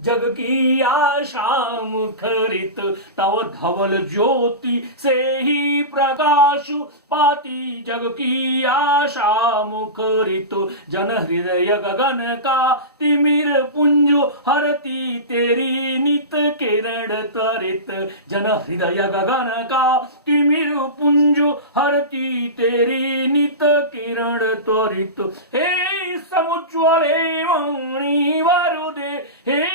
जग की आशा मुखरित, तव धवल ज्योति से ही प्रकाश पाती। जग की आशा मुखरित, जन हृदय गगन का तिमिर पुंज हरती तेरी नित किरण त्वरित। जन हृदय गगन का तिमिर पुंज हरती तेरी नित किरण त्वरित। हे समुज्ज्वले वाणी वरुदे, हे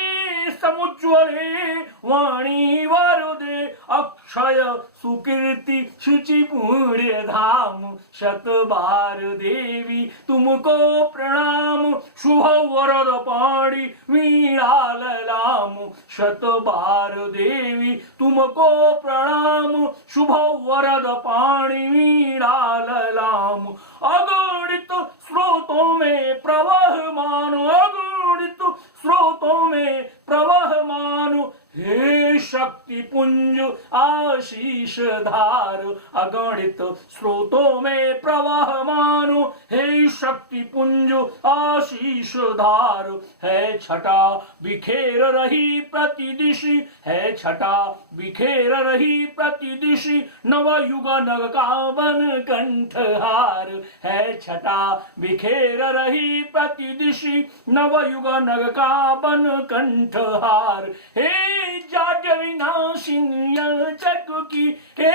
समुज्ज्वले वाणी वरुदे, अक्षय सुकीर्ति शुचि पुण्य धाम। शत बार देवी तुमको प्रणाम, शुभ वरद पाणी वीणा ललाम। शत बार देवी तुमको प्रणाम, शुभ वरद पाणी वीणा ललाम। अगणित स्रोतों में प्रवहमान, अगणित स्रोतों में प्रवहमान, हे शक्ति पुंज आशीष धार। अगणित स्रोतों में प्रवहमान, हे शक्ति पुंज आशीष धार। है छटा बिखेर रही प्रतिदिशि, है छटा बिखेर रही प्रतिदिशि, नवयुग नग का बन कंठहार। है छटा बिखेर रही प्रतिदिशि, नवयुग नग का बन कंठहार। हे जाट विनाशिनी चकुकी, हे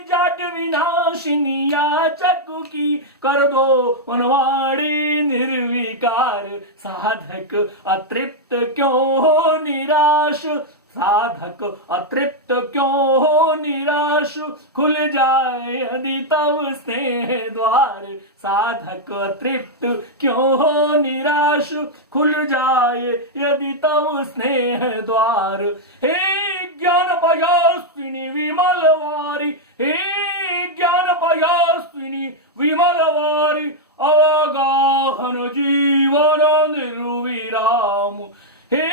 जाट विनाशिनी चकुकी, कर दो मनवाड़ी निर्विकार। साधक अतृप्त क्यों हो निराश, साधक अतृप्त क्यों हो निराश, खुल जाए यदि तव स्नेह द्वार। साधक अतृप्त क्यों हो निराश, खुल जाए यदि तव स्नेह द्वार। हे ज्ञान पयास्विनी विमलवारी, हे ज्ञान पयास्विनी विमलवारी, अवगाहन जीवन निर्विराम। हे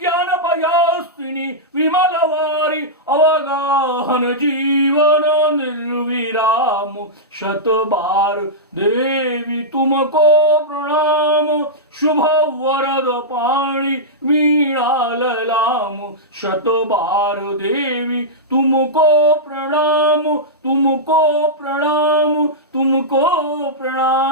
ज्ञान पयास्विनी विमलवारी, अवगाहन जीवन निर्विराम। शत बार देवी तुमको प्रणाम, शुभ वरद पाणी वीणा ललाम। शत बार देवी तुमको प्रणाम, तुमको प्रणाम, तुमको प्रणाम।